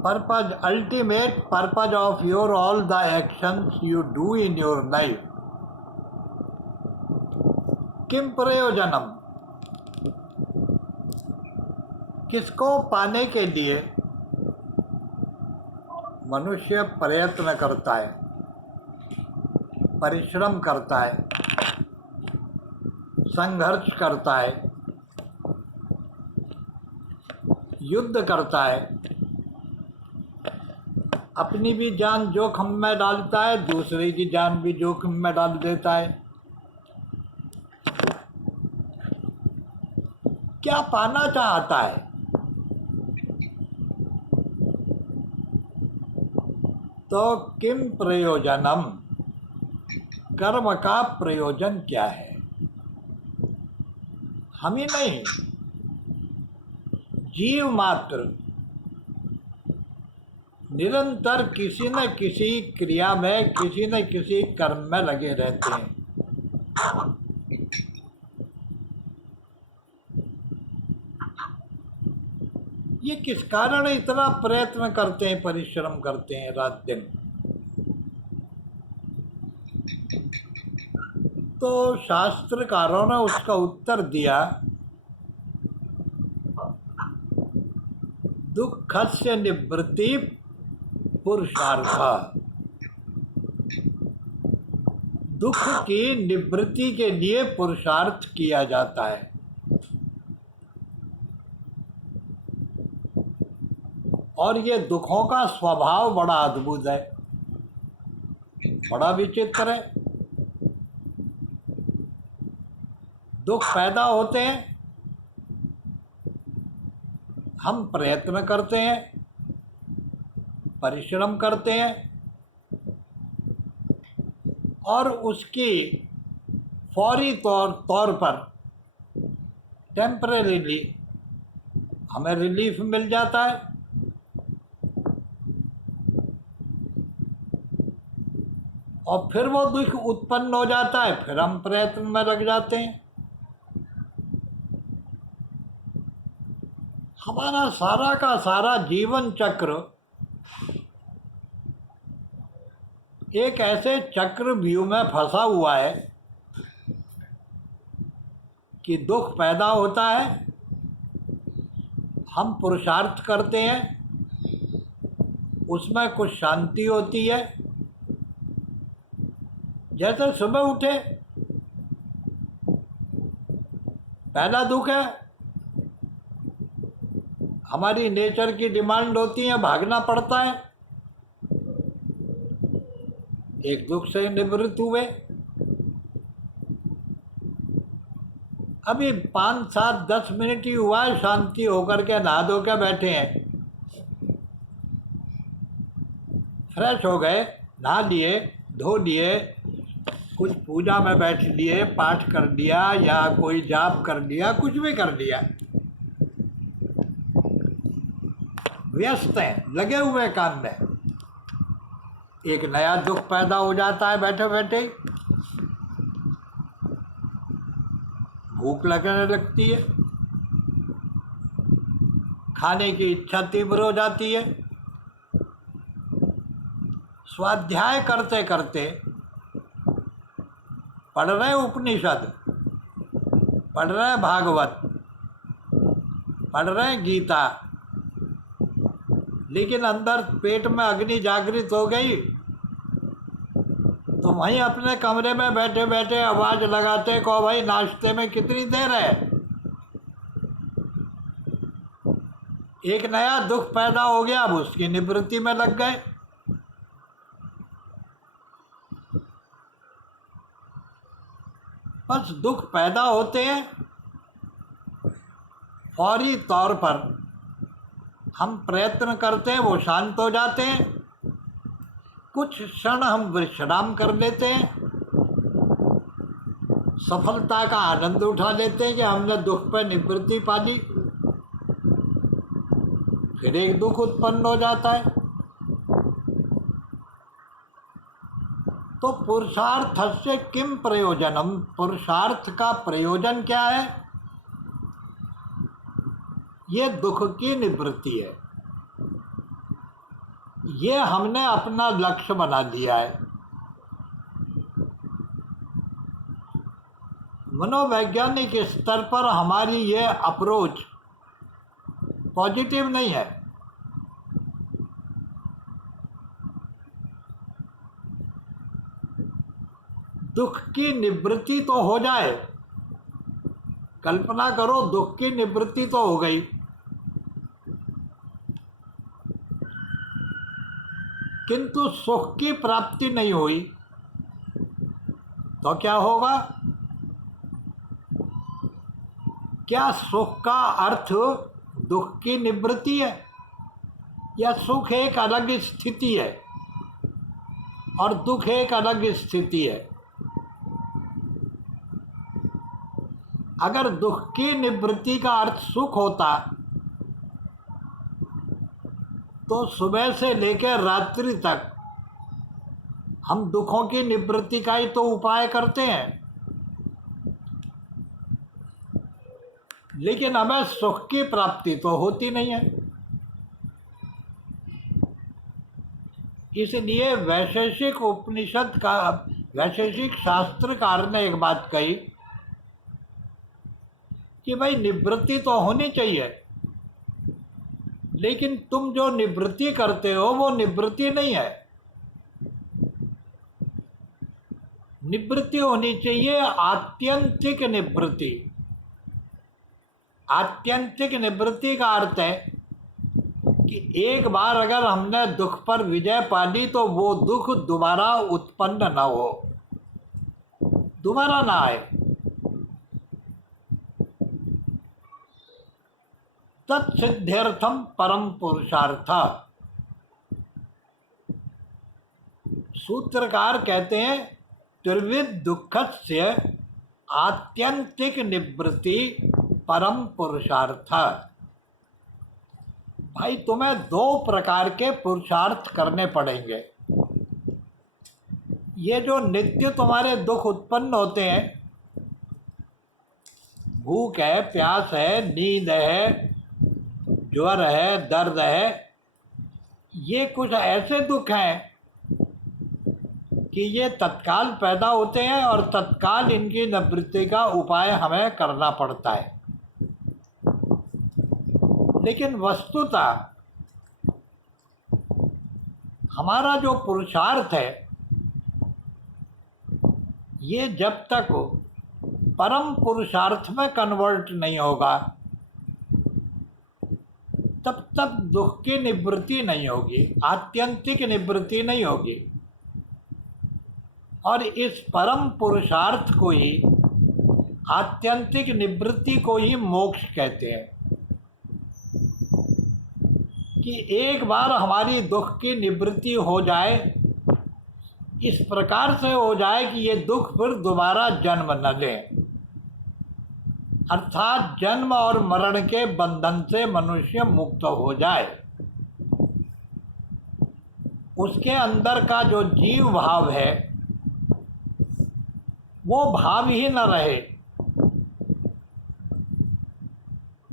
Purpose, ultimate purpose of your all the actions you do in your life. किम प्रयोजनम, किसको पाने के लिए मनुष्य प्रयत्न करता है, परिश्रम करता है, संघर्ष करता है, युद्ध करता है, अपनी भी जान जोखिम में डालता है, दूसरे की जान भी जोखिम में डाल देता है। क्या पाना चाहता है? तो किम प्रयोजनम, कर्म का प्रयोजन क्या है? हम ही नहीं, जीव मात्र निरंतर किसी न किसी क्रिया में, किसी न किसी कर्म में लगे रहते हैं। ये किस कारण इतना प्रयत्न करते हैं, परिश्रम करते हैं रात दिन? तो शास्त्रकारों ने उसका उत्तर दिया, दुःखस्य निवृत्ति पुरुषार्थ। दुख की निवृत्ति के लिए पुरुषार्थ किया जाता है। और ये दुखों का स्वभाव बड़ा अद्भुत है, बड़ा विचित्र है। दुख पैदा होते हैं, हम प्रयत्न करते हैं, परिश्रम करते हैं, और उसकी फौरी तौर पर टेम्परेरीली हमें रिलीफ मिल जाता है। और फिर वो दुख उत्पन्न हो जाता है, फिर हम प्रयत्न में लग जाते हैं। हमारा सारा का सारा जीवन चक्र एक ऐसे चक्रव्यूह में फंसा हुआ है कि दुख पैदा होता है, हम पुरुषार्थ करते हैं, उसमें कुछ शांति होती है। जैसे सुबह उठे, पहला दुख है, हमारी नेचर की डिमांड होती है, भागना पड़ता है। एक दुख से निवृत्त हुए, अभी 5, 7, 10 मिनट ही हुआ है, शांति होकर के नहा धो के बैठे हैं, फ्रेश हो गए, नहा लिए, धो लिए, कुछ पूजा में बैठ लिए, पाठ कर लिया या कोई जाप कर लिया, कुछ भी कर लिया, व्यस्त हैं, लगे हुए काम में। एक नया दुख पैदा हो जाता है बैठे बैठे। भूख लगने लगती है, खाने की इच्छा तीव्र हो जाती है। स्वाध्याय करते करते, पढ़ रहे उपनिषद, पढ़ रहे भागवत, पढ़ रहे गीता, लेकिन अंदर पेट में अग्नि जागृत हो गई, तो वहीं अपने कमरे में बैठे बैठे आवाज लगाते, कहो भाई नाश्ते में कितनी देर है। एक नया दुख पैदा हो गया, अब उसकी निवृत्ति में लग गए। बस दुख पैदा होते हैं, फौरी तौर पर हम प्रयत्न करते हैं, वो शांत हो जाते हैं। कुछ क्षण हम विश्राम कर लेते हैं, सफलता का आनंद उठा लेते हैं कि हमने दुख पर निवृत्ति पा ली। फिर एक दुख उत्पन्न हो जाता है। तो पुरुषार्थ से किम प्रयोजनम, पुरुषार्थ का प्रयोजन क्या है? ये दुख की निवृत्ति है। ये हमने अपना लक्ष्य बना लिया है। मनोवैज्ञानिक स्तर पर हमारी ये अप्रोच पॉजिटिव नहीं है। दुख की निवृत्ति तो हो जाए, कल्पना करो दुख की निवृत्ति तो हो गई, किंतु सुख की प्राप्ति नहीं हुई, तो क्या होगा? क्या सुख का अर्थ दुख की निवृत्ति है, या सुख एक अलग स्थिति है और दुख एक अलग स्थिति है? अगर दुख की निवृत्ति का अर्थ सुख होता तो सुबह से लेकर रात्रि तक हम दुखों की निवृत्ति का ही तो उपाय करते हैं, लेकिन हमें सुख की प्राप्ति तो होती नहीं है। इसलिए वैशेषिक शास्त्रकार ने एक बात कही कि भाई निवृत्ति तो होनी चाहिए, लेकिन तुम जो निवृत्ति करते हो वो निवृत्ति नहीं है। निवृत्ति होनी चाहिए आत्यंतिक निवृत्ति। आत्यंतिक निवृत्ति का अर्थ है कि एक बार अगर हमने दुख पर विजय पा ली तो वो दुख दोबारा उत्पन्न ना हो, दोबारा ना आए। तत्सिद्ध्यर्थम परम पुरुषार्थ। सूत्रकार कहते हैं त्रिविध दुःखस्य आत्यंतिक निवृत्ति परम पुरुषार्थ। भाई तुम्हें दो प्रकार के पुरुषार्थ करने पड़ेंगे। ये जो नित्य तुम्हारे दुख उत्पन्न होते हैं, भूख है, प्यास है, नींद है, ज्वर है, दर्द है, ये कुछ ऐसे दुख हैं कि ये तत्काल पैदा होते हैं और तत्काल इनकी निवृत्ति का उपाय हमें करना पड़ता है। लेकिन वस्तुतः हमारा जो पुरुषार्थ है ये जब तक परम पुरुषार्थ में कन्वर्ट नहीं होगा तब तक दुख की निवृत्ति नहीं होगी, आत्यंतिक निवृत्ति नहीं होगी। और इस परम पुरुषार्थ को ही, आत्यंतिक निवृत्ति को ही मोक्ष कहते हैं। कि एक बार हमारी दुख की निवृत्ति हो जाए, इस प्रकार से हो जाए कि ये दुख फिर दोबारा जन्म न ले, अर्थात जन्म और मरण के बंधन से मनुष्य मुक्त हो जाए। उसके अंदर का जो जीव भाव है वो भाव ही न रहे,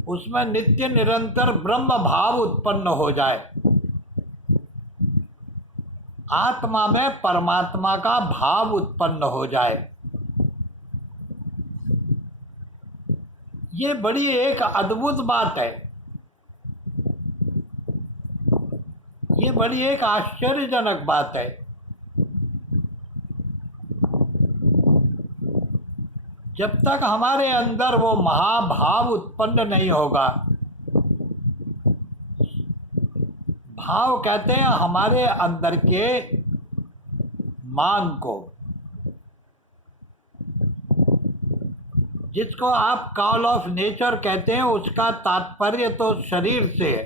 उसमें नित्य निरंतर ब्रह्म भाव उत्पन्न हो जाए, आत्मा में परमात्मा का भाव उत्पन्न हो जाए। ये बड़ी एक अद्भुत बात है, ये बड़ी एक आश्चर्यजनक बात है। जब तक हमारे अंदर वो महाभाव उत्पन्न नहीं होगा, भाव कहते हैं हमारे अंदर के मांग को, जिसको आप कॉल ऑफ नेचर कहते हैं, उसका तात्पर्य तो शरीर से है,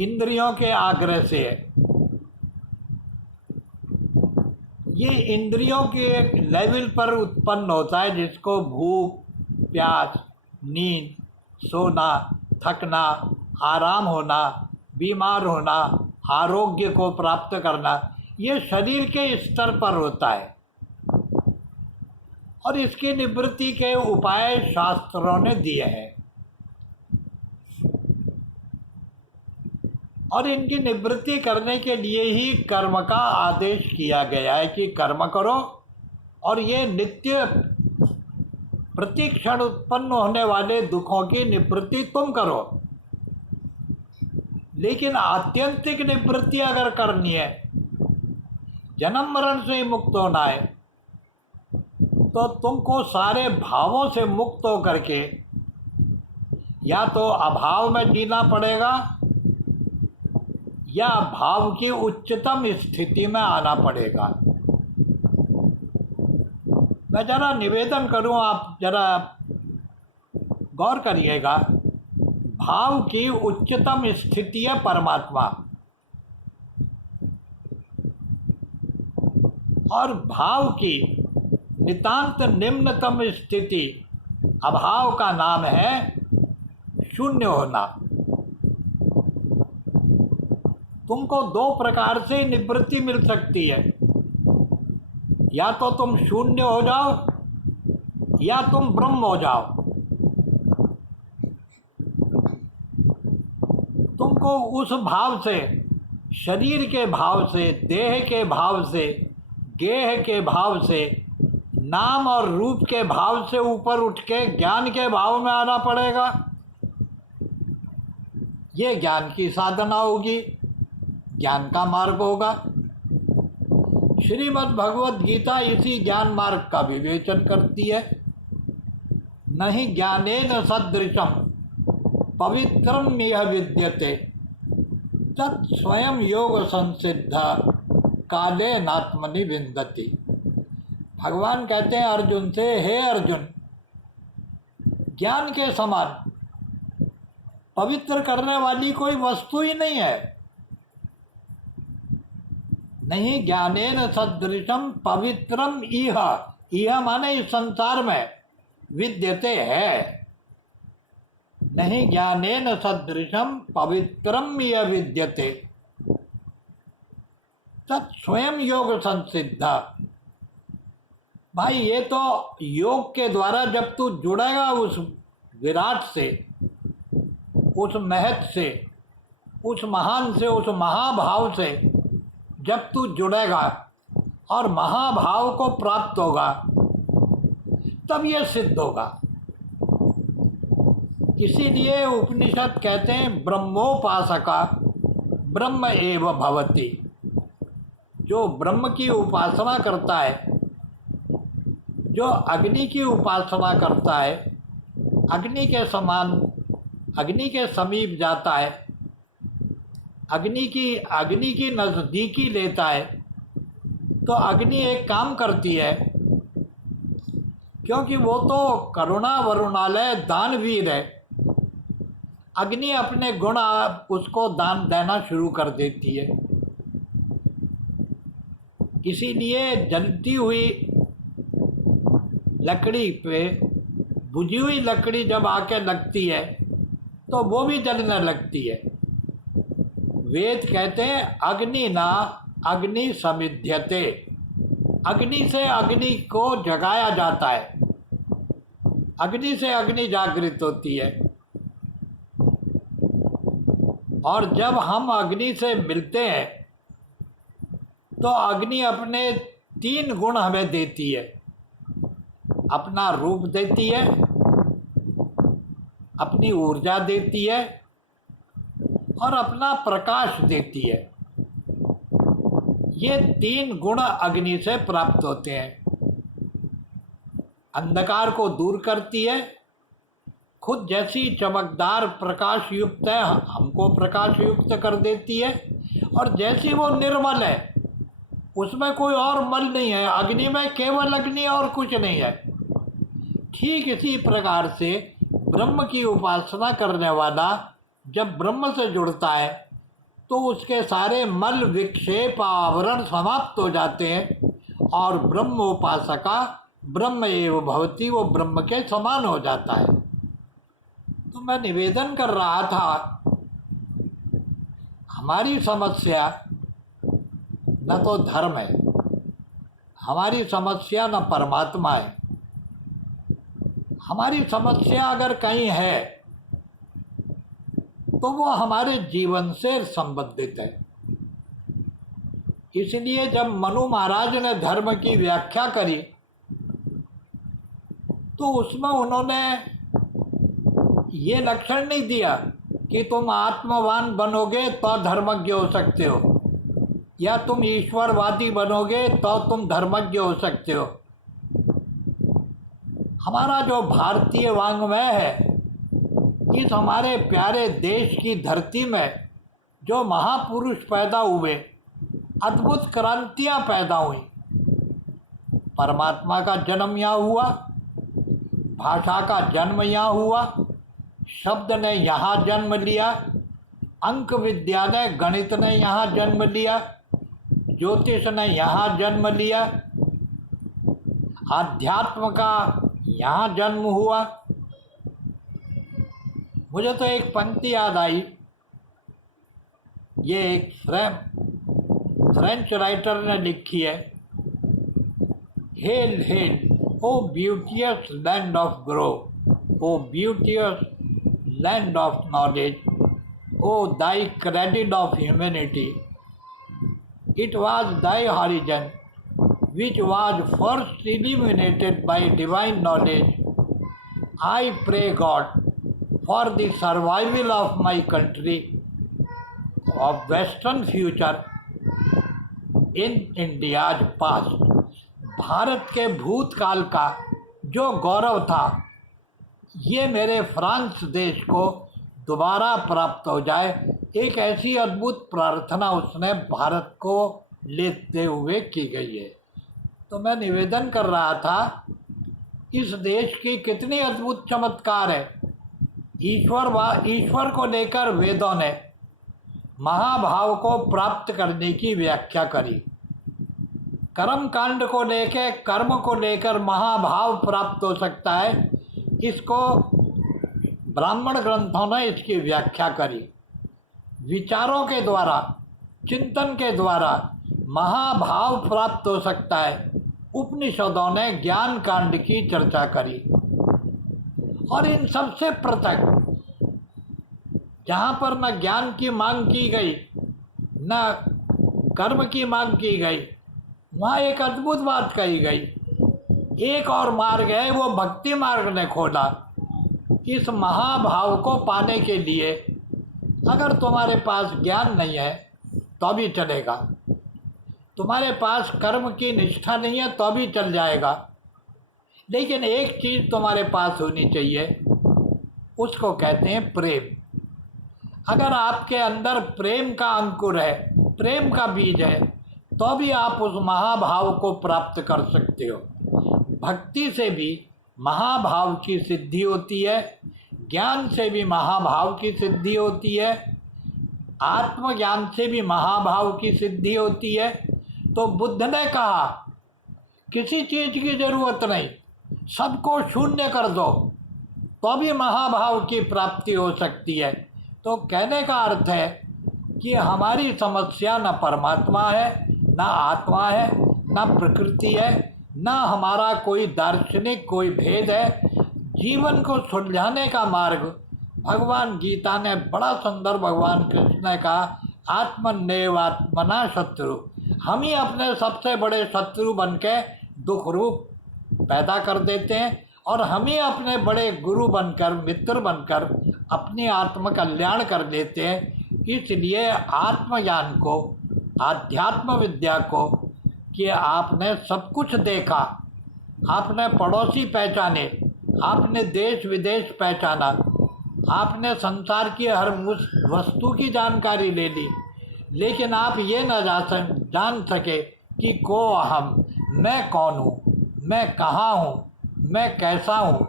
इंद्रियों के आग्रह से है। ये इंद्रियों के एक लेवल पर उत्पन्न होता है, जिसको भूख, प्यास, नींद, सोना, थकना, आराम होना, बीमार होना, आरोग्य को प्राप्त करना, ये शरीर के स्तर पर होता है। और इसकी निवृत्ति के उपाय शास्त्रों ने दिए हैं। और इनकी निवृत्ति करने के लिए ही कर्म का आदेश किया गया है कि कर्म करो और ये नित्य प्रतिक्षण उत्पन्न होने वाले दुखों की निवृत्ति तुम करो। लेकिन आत्यंतिक निवृत्ति अगर करनी है, जन्म मरण से ही मुक्त होना है, तो तुमको सारे भावों से मुक्त होकर के या तो अभाव में जीना पड़ेगा या भाव की उच्चतम स्थिति में आना पड़ेगा। मैं जरा निवेदन करूं, आप जरा गौर करिएगा। भाव की उच्चतम स्थिति है परमात्मा, और भाव की नितांत निम्नतम स्थिति अभाव का नाम है शून्य होना। तुमको दो प्रकार से निवृत्ति मिल सकती है, या तो तुम शून्य हो जाओ या तुम ब्रह्म हो जाओ। तुमको उस भाव से, शरीर के भाव से, देह के भाव से, गेह के भाव से, नाम और रूप के भाव से ऊपर उठ के ज्ञान के भाव में आना पड़ेगा। ये ज्ञान की साधना होगी, ज्ञान का मार्ग होगा। श्रीमद् भगवद गीता इसी ज्ञान मार्ग का विवेचन करती है। नहीं ज्ञानेन सदृशम पवित्रम यह विद्यते तत् स्वयं योग संसिद्ध काले नात्मनि विन्दति। भगवान कहते हैं अर्जुन से, हे अर्जुन, ज्ञान के समान पवित्र करने वाली कोई वस्तु ही नहीं है। नहीं ज्ञानेन सदृशम पवित्रम इह, इह माने इस संसार में, विद्यते है। नहीं ज्ञानेन सदृशम पवित्रम इह विद्यते तत् स्वयं योग संसिद्ध। भाई ये तो योग के द्वारा जब तू जुड़ेगा उस विराट से, उस महत से, उस महान से, उस महाभाव से जब तू जुड़ेगा और महाभाव को प्राप्त होगा, तब ये सिद्ध होगा। इसीलिए उपनिषद कहते हैं ब्रह्मोपासका ब्रह्म एव भवति। जो ब्रह्म की उपासना करता है, जो अग्नि की उपासना करता है, अग्नि के समान, अग्नि के समीप जाता है, अग्नि की नज़दीकी लेता है, तो अग्नि एक काम करती है, क्योंकि वो तो करुणा वरुणालय दानवीर है। अग्नि अपने गुण उसको दान देना शुरू कर देती है। इसीलिए जलती हुई लकड़ी पे बुझी हुई लकड़ी जब आके लगती है तो वो भी जलने लगती है। वेद कहते हैं अग्नि ना अग्नि समिध्यते, अग्नि से अग्नि को जगाया जाता है, अग्नि से अग्नि जागृत होती है। और जब हम अग्नि से मिलते हैं तो अग्नि अपने 3 गुण हमें देती है। अपना रूप देती है, अपनी ऊर्जा देती है और अपना प्रकाश देती है। ये 3 गुण अग्नि से प्राप्त होते हैं। अंधकार को दूर करती है, खुद जैसी चमकदार प्रकाश युक्त है हमको प्रकाश युक्त कर देती है, और जैसी वो निर्मल है, उसमें कोई और मल नहीं है, अग्नि में केवल अग्नि और कुछ नहीं है। ठीक इसी प्रकार से ब्रह्म की उपासना करने वाला जब ब्रह्म से जुड़ता है तो उसके सारे मल विक्षेप आवरण समाप्त हो जाते हैं और ब्रह्मोपासका ब्रह्म एव भवति, वो ब्रह्म के समान हो जाता है। तो मैं निवेदन कर रहा था, हमारी समस्या न तो धर्म है, हमारी समस्या न परमात्मा है। हमारी समस्या अगर कहीं है तो वो हमारे जीवन से संबंधित है। इसलिए जब मनु महाराज ने धर्म की व्याख्या करी तो उसमें उन्होंने ये लक्षण नहीं दिया कि तुम आत्मवान बनोगे तो धर्मज्ञ हो सकते हो, या तुम ईश्वरवादी बनोगे तो तुम धर्मज्ञ हो सकते हो। हमारा जो भारतीय वाङ्मय है, इस हमारे प्यारे देश की धरती में जो महापुरुष पैदा हुए, अद्भुत क्रांतियाँ पैदा हुई। परमात्मा का जन्म यहाँ हुआ, भाषा का जन्म यहाँ हुआ, शब्द ने यहाँ जन्म लिया, अंक विद्या ने, गणित ने यहाँ जन्म लिया, ज्योतिष ने यहाँ जन्म लिया, आध्यात्म का यहाँ जन्म हुआ। मुझे तो एक पंक्ति याद आई, ये एक फ्रेंच राइटर ने लिखी है, hail hail O beauteous land of grow, O beauteous land of knowledge, O thy credit of humanity, it was thy horizon which was first illuminated by divine knowledge. I pray God for the survival of my country, of western future in India's past. Bharat के भूतकाल का जो गौरव था, ये मेरे France देश को दोबारा प्राप्त हो जाए, एक ऐसी अद्भुत प्रार्थना उसने भारत को लेते हुए की गई है। तो मैं निवेदन कर रहा था, इस देश की कितनी अद्भुत चमत्कार है। ईश्वर को लेकर वेदों ने महाभाव को प्राप्त करने की व्याख्या करी। कर्म कांड को लेकर, कर्म को लेकर महाभाव प्राप्त हो सकता है, इसको ब्राह्मण ग्रंथों ने इसकी व्याख्या करी। विचारों के द्वारा, चिंतन के द्वारा महाभाव प्राप्त हो सकता है, उपनिषदों ने ज्ञान कांड की चर्चा करी। और इन सबसे पृथक, जहाँ पर न ज्ञान की मांग की गई, न कर्म की मांग की गई, वहाँ एक अद्भुत बात कही गई। एक और मार्ग है, वो भक्ति मार्ग ने खोला। इस महाभाव को पाने के लिए अगर तुम्हारे पास ज्ञान नहीं है तो भी चलेगा, तुम्हारे पास कर्म की निष्ठा नहीं है तो भी चल जाएगा, लेकिन एक चीज़ तुम्हारे पास होनी चाहिए, उसको कहते हैं प्रेम। अगर आपके अंदर प्रेम का अंकुर है, प्रेम का बीज है, तो भी आप उस महाभाव को प्राप्त कर सकते हो। भक्ति से भी महाभाव की सिद्धि होती है, ज्ञान से भी महाभाव की सिद्धि होती है, आत्मज्ञान से भी महाभाव की सिद्धि होती है। तो बुद्ध ने कहा, किसी चीज़ की ज़रूरत नहीं, सबको शून्य कर दो तो भी महाभाव की प्राप्ति हो सकती है। तो कहने का अर्थ है कि हमारी समस्या न परमात्मा है, न आत्मा है, न प्रकृति है, न हमारा कोई दार्शनिक कोई भेद है। जीवन को सुलझाने का मार्ग भगवान गीता ने बड़ा सुंदर, भगवान कृष्ण ने कहा, आत्मन्नेव आत्मना शत्रु। हम ही अपने सबसे बड़े शत्रु बन के दुख रूप पैदा कर देते हैं, और हम ही अपने बड़े गुरु बनकर, मित्र बनकर अपनी आत्म कल्याण कर लेते हैं। इसलिए आत्मज्ञान को, आध्यात्म विद्या को, कि आपने सब कुछ देखा, आपने पड़ोसी पहचाने, आपने देश विदेश पहचाना, आपने संसार की हर वस्तु की जानकारी ले ली, लेकिन आप ये न जान सके कि को अहम, मैं कौन हूँ, मैं कहाँ हूँ, मैं कैसा हूँ,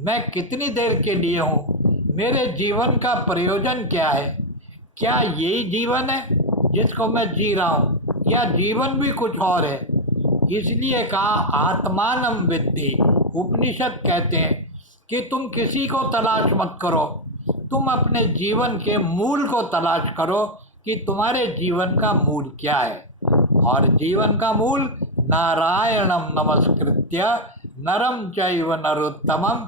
मैं कितनी देर के लिए हूँ, मेरे जीवन का प्रयोजन क्या है, क्या यही जीवन है जिसको मैं जी रहा हूँ, या जीवन भी कुछ और है। इसलिए कहा आत्मानम विद्धि। उपनिषद कहते हैं कि तुम किसी को तलाश मत करो, तुम अपने जीवन के मूल को तलाश करो कि तुम्हारे जीवन का मूल क्या है। और जीवन का मूल नारायणम नमस्कृत्य नरम चैव नरोत्तमम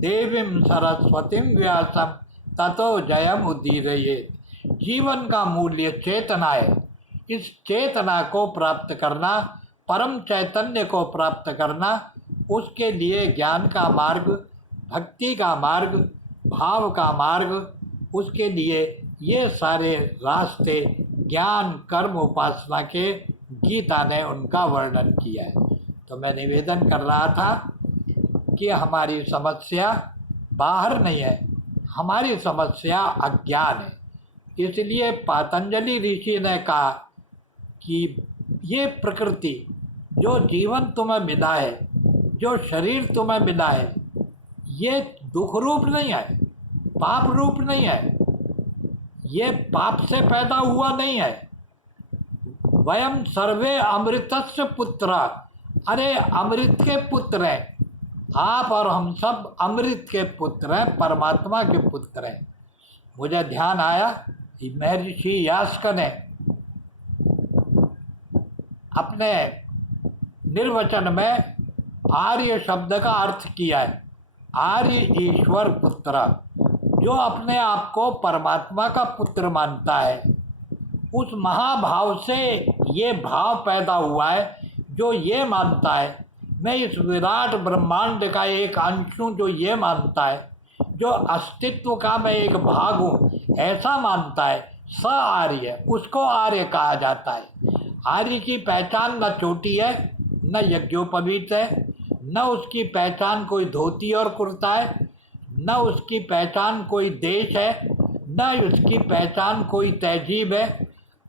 देवीं सरस्वतीं व्यासम ततो जयम उदीरयेत। जीवन का मूल्य चेतना है। इस चेतना को प्राप्त करना, परम चैतन्य को प्राप्त करना, उसके लिए ज्ञान का मार्ग, भक्ति का मार्ग, भाव का मार्ग, उसके लिए ये सारे रास्ते ज्ञान कर्म उपासना के गीता ने उनका वर्णन किया है। तो मैं निवेदन कर रहा था कि हमारी समस्या बाहर नहीं है, हमारी समस्या अज्ञान है। इसलिए पतंजलि ऋषि ने कहा कि ये प्रकृति, जो जीवन तुम्हें मिला है, जो शरीर तुम्हें मिला है, ये दुख रूप नहीं है, पाप रूप नहीं है, ये पाप से पैदा हुआ नहीं है। वयम सर्वे अमृतस्य पुत्र, अरे अमृत के पुत्र हैं आप, और हम सब अमृत के पुत्र हैं, परमात्मा के पुत्र हैं। मुझे ध्यान आया कि महर्षि यास्क ने अपने निर्वचन में आर्य शब्द का अर्थ किया है, आर्य ईश्वर पुत्र। जो अपने आप को परमात्मा का पुत्र मानता है, उस महाभाव से ये भाव पैदा हुआ है, जो ये मानता है मैं इस विराट ब्रह्मांड का एक अंश हूँ, जो ये मानता है, जो अस्तित्व का मैं एक भाग हूँ, ऐसा मानता है, स आर्य, उसको आर्य कहा जाता है। आर्य की पहचान न चोटी है, न यज्ञोपवीत है, न उसकी पहचान कोई धोती और कुर्ता है, न उसकी पहचान कोई देश है, न उसकी पहचान कोई तहजीब है।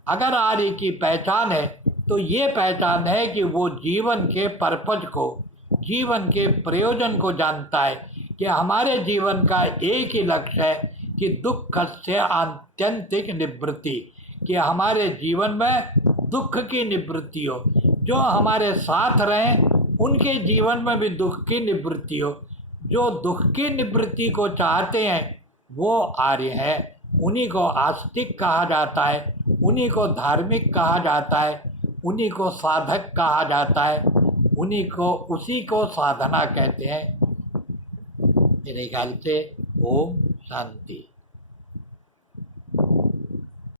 अगर आर्य की पहचान है तो ये पहचान है कि वो जीवन के पर्पज को, जीवन के प्रयोजन को जानता है कि हमारे जीवन का एक ही लक्ष्य है कि दुख से आत्यंतिक निवृत्ति, कि हमारे जीवन में दुख की निवृत्ति हो, जो हमारे साथ रहें उनके जीवन में भी दुख की निवृत्ति हो। जो दुख की निवृत्ति को चाहते हैं वो आर्य है, उन्हीं को आस्तिक कहा जाता है, उन्हीं को धार्मिक कहा जाता है, उन्हीं को साधक कहा जाता है, उसी को साधना कहते हैं। मेरे ख्याल से ओम शांति।